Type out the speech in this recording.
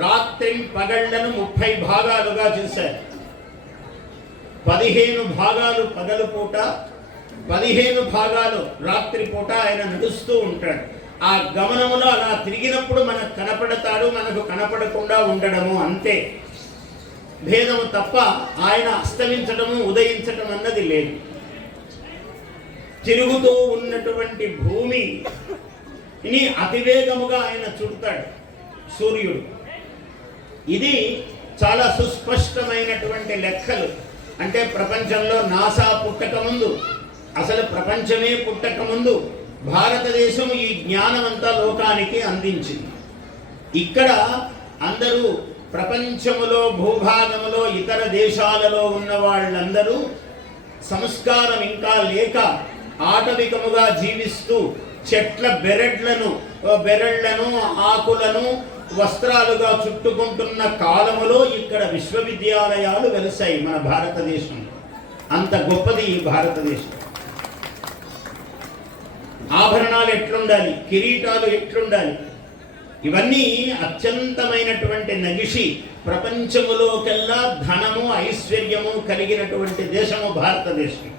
రాత్రి పగళ్లను 30 భాగాలుగా చేశారు. 15 భాగాలు పగలు పూట, 15 భాగాలు రాత్రి పూట ఆయన నడుస్తూ ఉంటాడు. ఆ గమనములో అలా తిరిగినప్పుడు మనకు కనపడతాడు, మనకు కనపడకుండా ఉండడము అంతే భేదము తప్ప ఆయన అస్తమించడము ఉదయించడం అన్నది లేదు. తిరుగుతూ ఉన్నటువంటి భూమిని అతివేగముగా ఆయన చుడతాడు సూర్యుడు. ఇది చాలా సుస్పష్టమైనటువంటి లెక్కలు. అంటే ప్రపంచంలో నాసా పుట్టక ముందు, అసలు ప్రపంచమే పుట్టక ముందు భారతదేశం ఈ జ్ఞానం అంతా లోకానికి అందించింది. ఇక్కడ అందరూ ప్రపంచములో భూభాగములో ఇతర దేశాలలో ఉన్న వాళ్ళందరూ సంస్కారం ఇంకా లేక ఆటవికముగా జీవిస్తూ చెట్ల బెరళ్లను ఆకులను వస్త్రాలుగా చుట్టుకుంటున్న కాలములో ఇక్కడ విశ్వవిద్యాలయాలు వెలిసాయి మన భారతదేశంలో. అంత గొప్పది ఈ భారతదేశం. ఆభరణాలు ఎట్లుండాలి, కిరీటాలు ఎట్లుండాలి, ఇవన్నీ అత్యంతమైనటువంటి నగిషి. ప్రపంచములోకెల్లా ధనము ఐశ్వర్యము కలిగినటువంటి దేశము భారతదేశం.